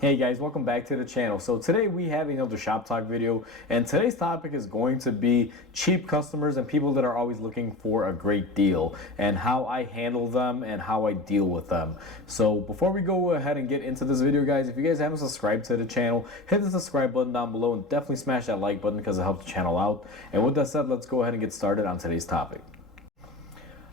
Hey guys, welcome back to the channel. So today we have another shop talk video, and today's topic is going to be cheap customers and people that are always looking for a great deal and how I handle them and how I deal with them. So before we go ahead and get into this video, guys, if you guys haven't subscribed to the channel, hit the subscribe button down below and definitely smash that like button because it helps the channel out. And with that said, let's go ahead and get started on today's topic.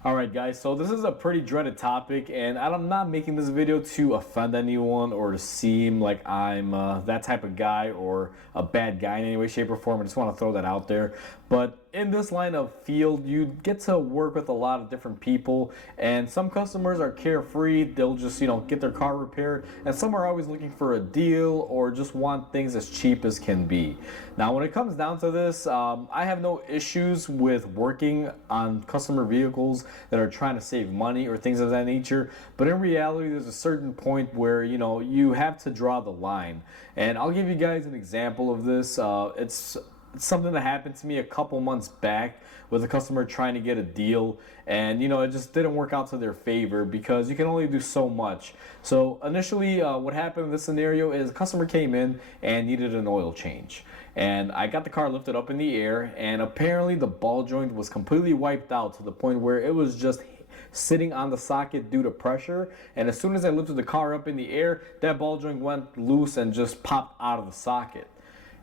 Alright guys, so this is a pretty dreaded topic, and I'm not making this video to offend anyone or to seem like I'm that type of guy or a bad guy in any way, shape, or form. I just want to throw that out there. But in this line of field, you get to work with a lot of different people, and some customers are carefree. They'll just, get their car repaired, and some are always looking for a deal or just want things as cheap as can be. Now, when it comes down to this, I have no issues with working on customer vehicles that are trying to save money or things of that nature. But in reality, there's a certain point where, you have to draw the line. And I'll give you guys an example of this. It's something that happened to me a couple months back with a customer trying to get a deal, and it just didn't work out to their favor because you can only do so much. So initially what happened in this scenario is a customer came in and needed an oil change, and I got the car lifted up in the air, and apparently the ball joint was completely wiped out to the point where it was just sitting on the socket due to pressure. And as soon as I lifted the car up in the air, that ball joint went loose and just popped out of the socket.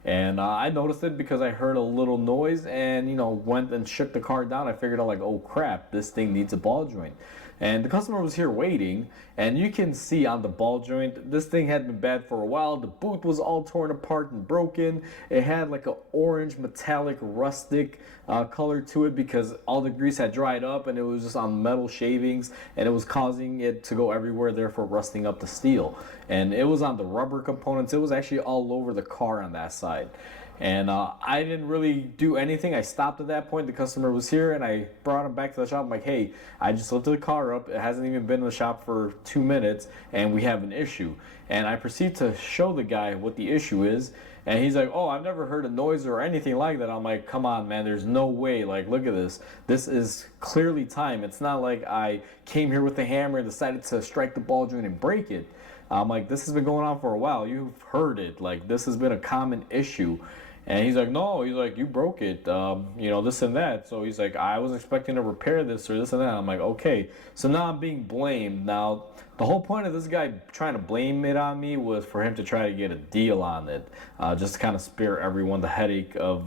And I noticed it because I heard a little noise and, went and shook the car down. I figured out like, oh crap, this thing needs a ball joint. And the customer was here waiting, and you can see on the ball joint, this thing had been bad for a while. The boot was all torn apart and broken. It had like an orange metallic rustic color to it because all the grease had dried up and it was just on metal shavings, and it was causing it to go everywhere, therefore rusting up the steel. And it was on the rubber components. It was actually all over the car on that side. And I didn't really do anything. I stopped at that point. The customer was here, and I brought him back to the shop. I'm like, hey, I just lifted the car up. It hasn't even been in the shop for 2 minutes, and we have an issue. And I proceed to show the guy what the issue is, and he's like, oh, I've never heard a noise or anything like that. I'm like, come on, man, there's no way. Like, look at this. This is clearly time. It's not like I came here with a hammer and decided to strike the ball joint and break it. I'm like, this has been going on for a while. You've heard it. Like, this has been a common issue. And he's like, no, he's like, you broke it, this and that. So he's like, I was expecting to repair this or this and that. I'm like, okay. So now I'm being blamed. Now, the whole point of this guy trying to blame it on me was for him to try to get a deal on it, just to kind of spare everyone the headache of,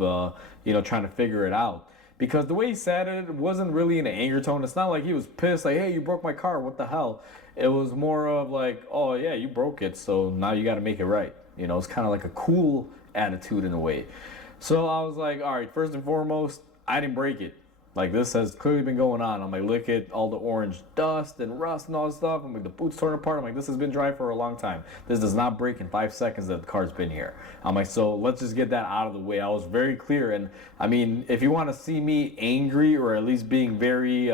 trying to figure it out. Because the way he said it wasn't really in an anger tone. It's not like he was pissed, like, hey, you broke my car, what the hell? It was more of like, oh, yeah, you broke it, so now you got to make it right. It's kind of like a cool attitude in a way. So I was like, all right, first and foremost, I didn't break it. Like, this has clearly been going on. I'm like, look at all the orange dust and rust and all this stuff. I'm like, the boot's torn apart. I'm like, this has been dry for a long time. This does not break in 5 seconds that the car's been here. I'm like, so let's just get that out of the way. I was very clear. And I mean, if you want to see me angry or at least being very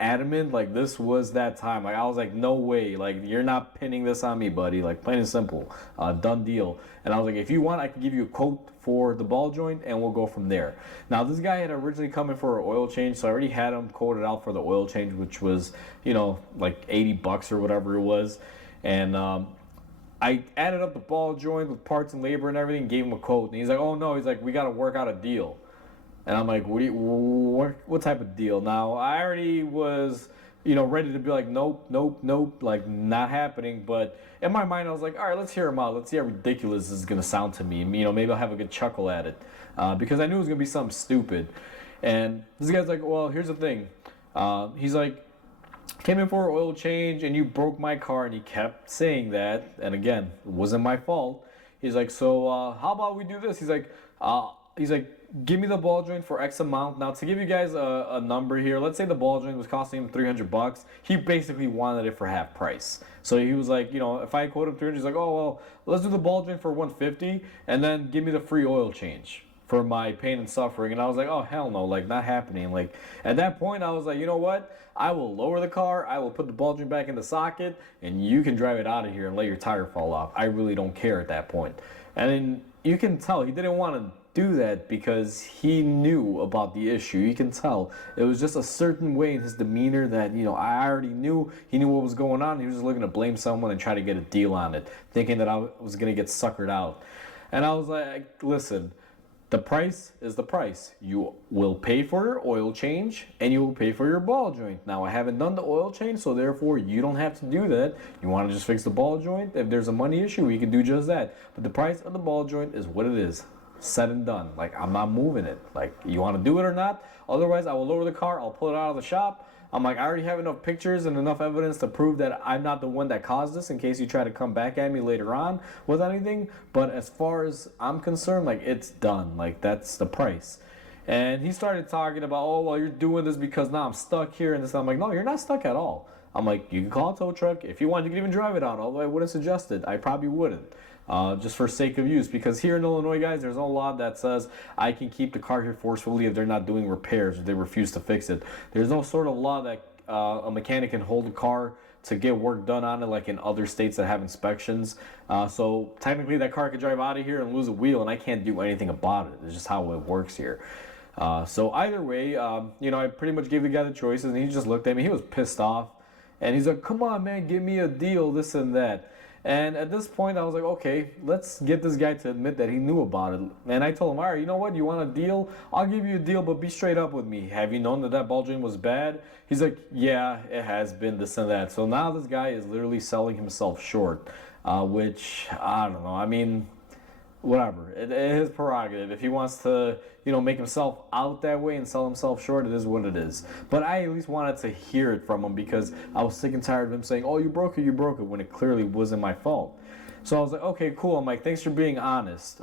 adamant, like, this was that time. Like, I was like, no way, like, you're not pinning this on me, buddy. Like, plain and simple, done deal. And I was like, if you want, I can give you a quote for the ball joint and we'll go from there. Now, this guy had originally come in for an oil change, so I already had him quoted out for the oil change, which was, like $80 or whatever it was. And I added up the ball joint with parts and labor and everything, gave him a quote, and he's like, oh no, he's like, we got to work out a deal. And I'm like, what type of deal? Now, I already was, ready to be like, nope, nope, nope, like, not happening. But in my mind, I was like, all right, let's hear him out. Let's see how ridiculous this is going to sound to me. Maybe I'll have a good chuckle at it. Because I knew it was going to be something stupid. And this guy's like, well, here's the thing. He's like, came in for an oil change and you broke my car. And he kept saying that. And again, it wasn't my fault. He's like, so how about we do this? He's like, give me the ball joint for X amount. Now, to give you guys a number here, let's say the ball joint was costing him $300. He basically wanted it for half price. So he was like, if I quote him 300, he's like, oh, well, let's do the ball joint for 150 and then give me the free oil change for my pain and suffering. And I was like, oh, hell no, like, not happening. Like, at that point, I was like, you know what? I will lower the car, I will put the ball joint back in the socket, and you can drive it out of here and let your tire fall off. I really don't care at that point. And then you can tell he didn't want to do that because he knew about the issue. You can tell it was just a certain way in his demeanor that, I already knew he knew what was going on. He was just looking to blame someone and try to get a deal on it, thinking that I was going to get suckered out. And I was like, listen, the price is the price. You will pay for your oil change and you will pay for your ball joint. Now, I haven't done the oil change, so therefore you don't have to do that. You want to just fix the ball joint? If there's a money issue, we can do just that. But the price of the ball joint is what it is. Said and done. Like, I'm not moving it. Like, you want to do it or not? Otherwise, I will lower the car. I'll pull it out of the shop. I'm like, I already have enough pictures and enough evidence to prove that I'm not the one that caused this in case you try to come back at me later on with anything. But as far as I'm concerned, like, it's done. Like, that's the price. And he started talking about, oh, well, you're doing this because now I'm stuck here and this. I'm like, no, you're not stuck at all. I'm like, you can call a tow truck. If you want, you can even drive it out, although I wouldn't suggest it. I probably wouldn't. Just for sake of use, because here in Illinois, guys, there's no law that says I can keep the car here forcefully if they're not doing repairs or they refuse to fix it. There's no sort of law that a mechanic can hold a car to get work done on it like in other states that have inspections. So technically that car could drive out of here and lose a wheel and I can't do anything about it. It's just how it works here. So either way, I pretty much gave the guy the choices and he just looked at me. He was pissed off and he's like, come on, man, give me a deal, this and that. And at this point, I was like, okay, let's get this guy to admit that he knew about it. And I told him, all right, you know what? You want a deal? I'll give you a deal, but be straight up with me. Have you known that ball joint was bad? He's like, yeah, it has been this and that. So now this guy is literally selling himself short, which, I don't know. I mean, whatever. It is prerogative. If he wants to, make himself out that way and sell himself short, it is what it is. But I at least wanted to hear it from him because I was sick and tired of him saying, oh, you broke it, when it clearly wasn't my fault. So I was like, okay, cool. I'm like, thanks for being honest.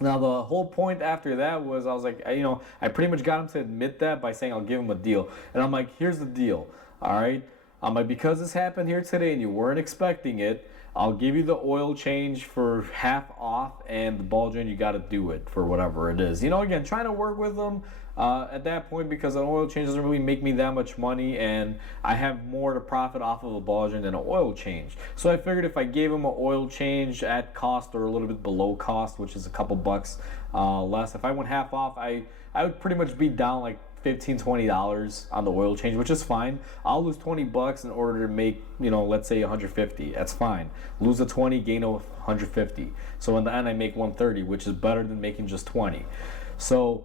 Now, the whole point after that was I was like, I pretty much got him to admit that by saying I'll give him a deal. And I'm like, here's the deal, all right? I'm like, because this happened here today and you weren't expecting it, I'll give you the oil change for half off and the ball joint, you got to do it for whatever it is. Again, trying to work with them at that point because an oil change doesn't really make me that much money and I have more to profit off of a ball joint than an oil change. So I figured if I gave him an oil change at cost or a little bit below cost, which is a couple bucks less, if I went half off, I would pretty much be down like $15-$20 on the oil change, which is fine. I'll lose $20 in order to make, let's say 150. That's fine. Lose a 20, gain a 150. So in the end, I make 130, which is better than making just 20. So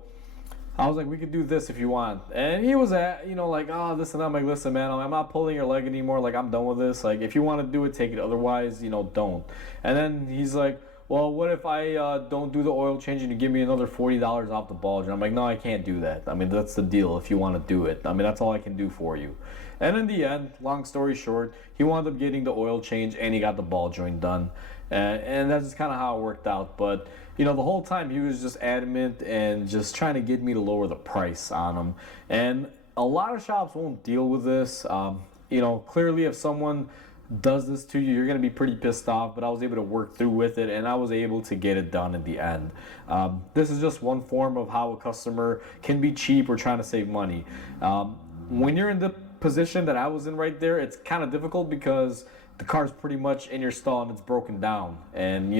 I was like, we could do this if you want. And he was like, oh, this and that. I'm like, listen, man, I'm not pulling your leg anymore. Like, I'm done with this. Like, if you want to do it, take it. Otherwise, don't. And then he's like, well, what if I don't do the oil change and you give me another $40 off the ball joint? I'm like, no, I can't do that. I mean, that's the deal if you want to do it. I mean, that's all I can do for you. And in the end, long story short, he wound up getting the oil change and he got the ball joint done. And that's just kind of how it worked out. But, the whole time he was just adamant and just trying to get me to lower the price on him. And a lot of shops won't deal with this. Clearly if someone does this to you, you're going to be pretty pissed off, but I was able to work through with it and I was able to get it done in the end. This is just one form of how a customer can be cheap or trying to save money. When you're in the position that I was in right there, it's kind of difficult because the car's pretty much in your stall and it's broken down, and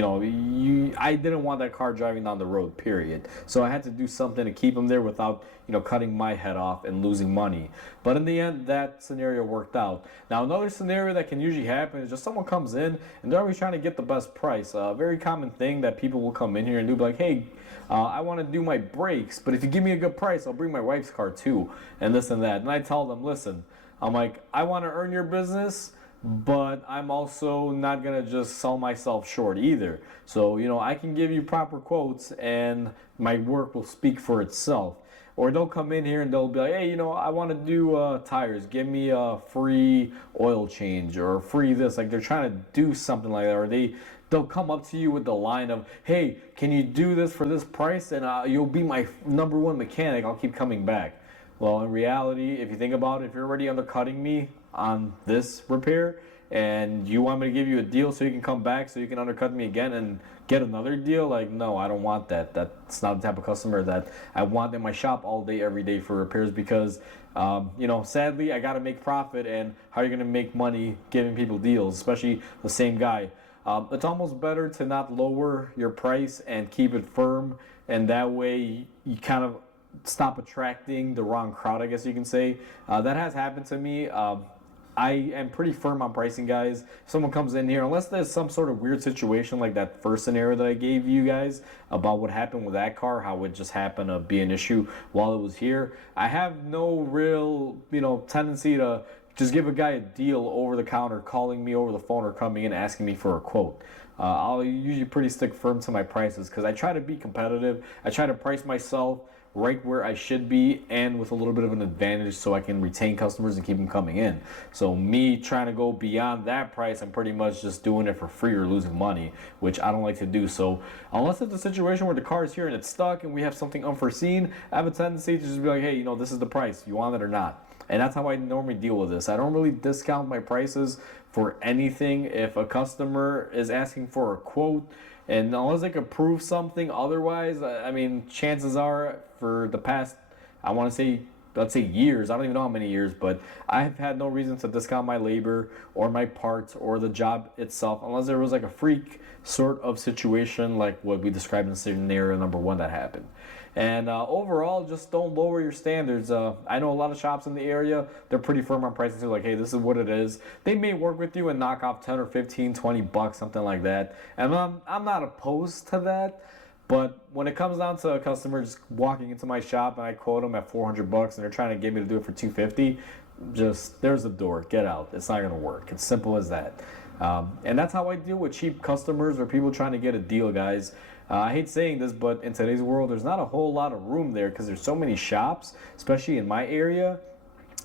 I didn't want that car driving down the road, period. So I had to do something to keep him there without cutting my head off and losing money. But in the end, that scenario worked out. Now, another scenario that can usually happen is just someone comes in and they're always trying to get the best price. A very common thing that people will come in here and do, like, hey, I want to do my brakes, but if you give me a good price, I'll bring my wife's car too, and this and that. And I tell them, listen, I'm like, I want to earn your business, but I'm also not going to just sell myself short either. So, I can give you proper quotes and my work will speak for itself. Or they'll come in here and they'll be like, hey, I want to do tires. Give me a free oil change or free this. Like, they're trying to do something like that. Or they'll come up to you with the line of, hey, can you do this for this price? And you'll be my number one mechanic. I'll keep coming back. Well, in reality, if you think about it, if you're already undercutting me on this repair and you want me to give you a deal so you can come back so you can undercut me again and get another deal, like, no, I don't want that. That's not the type of customer that I want in my shop all day, every day for repairs because, sadly, I got to make profit, and how are you going to make money giving people deals, especially the same guy? It's almost better to not lower your price and keep it firm, and that way you kind of stop attracting the wrong crowd, I guess you can say. That has happened to me. I am pretty firm on pricing, guys. If someone comes in here, unless there's some sort of weird situation like that first scenario that I gave you guys about what happened with that car, how it just happened to be an issue while it was here, I have no real, tendency to just give a guy a deal over the counter, calling me over the phone or coming in asking me for a quote. I'll usually pretty stick firm to my prices because I try to be competitive. I try to price myself right where I should be and with a little bit of an advantage so I can retain customers and keep them coming in. So me trying to go beyond that price, I'm pretty much just doing it for free or losing money, which I don't like to do. So unless it's a situation where the car is here and it's stuck and we have something unforeseen, I have a tendency to just be like, hey, this is the price. You want it or not? And that's how I normally deal with this. I don't really discount my prices for anything. If a customer is asking for a quote, and unless they can prove something otherwise, I mean, chances are for the past, I want to say, let's say years, I don't even know how many years, but I've had no reason to discount my labor or my parts or the job itself, unless there was like a freak sort of situation like what we described in scenario number 1 that happened. And overall, just don't lower your standards. I know a lot of shops in the area, they're pretty firm on prices. They're like, hey, this is what it is. They may work with you and knock off 10 or 15, 20 bucks, something like that. And I'm not opposed to that. But when it comes down to a customer just walking into my shop and I quote them at 400 bucks and they're trying to get me to do it for 250, just there's the door, get out. It's not going to work. It's simple as that. And that's how I deal with cheap customers or people trying to get a deal, guys. I hate saying this, but in today's world, there's not a whole lot of room there because there's so many shops, especially in my area,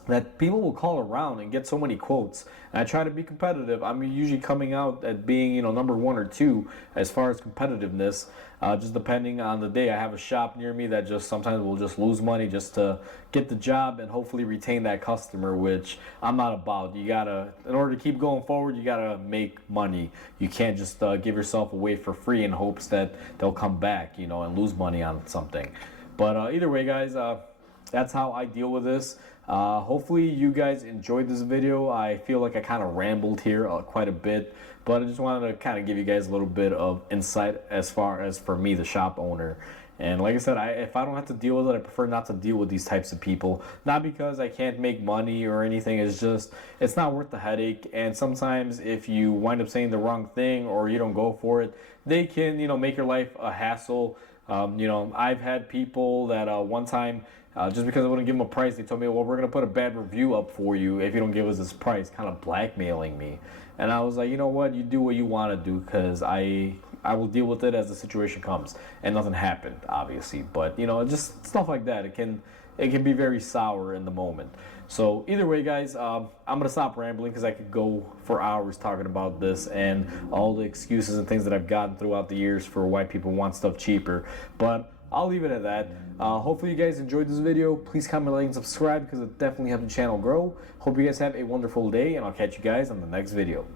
that people will call around and get so many quotes. And I try to be competitive. I'm usually coming out at being, number 1 or 2 as far as competitiveness, just depending on the day. I have a shop near me that just sometimes will just lose money just to get the job and hopefully retain that customer, which I'm not about. You gotta, in order to keep going forward, you gotta make money. You can't just give yourself away for free in hopes that they'll come back, and lose money on something. But either way, guys, that's how I deal with this. Hopefully you guys enjoyed this video. I feel like I kind of rambled here quite a bit, but I just wanted to kind of give you guys a little bit of insight as far as for me, the shop owner. And like I said, if I don't have to deal with it, I prefer not to deal with these types of people. Not because I can't make money or anything. It's just, it's not worth the headache. And sometimes if you wind up saying the wrong thing or you don't go for it, they can, make your life a hassle. I've had people that one time, just because I wouldn't give them a price, they told me, well, we're going to put a bad review up for you if you don't give us this price, kind of blackmailing me. And I was like, you know what, you do what you want to do, because I will deal with it as the situation comes. And nothing happened, obviously. But, just stuff like that. It can be very sour in the moment. So either way, guys, I'm going to stop rambling because I could go for hours talking about this and all the excuses and things that I've gotten throughout the years for why people want stuff cheaper. But I'll leave it at that. Hopefully you guys enjoyed this video. Please comment, like, and subscribe because it definitely helps the channel grow. Hope you guys have a wonderful day, and I'll catch you guys on the next video.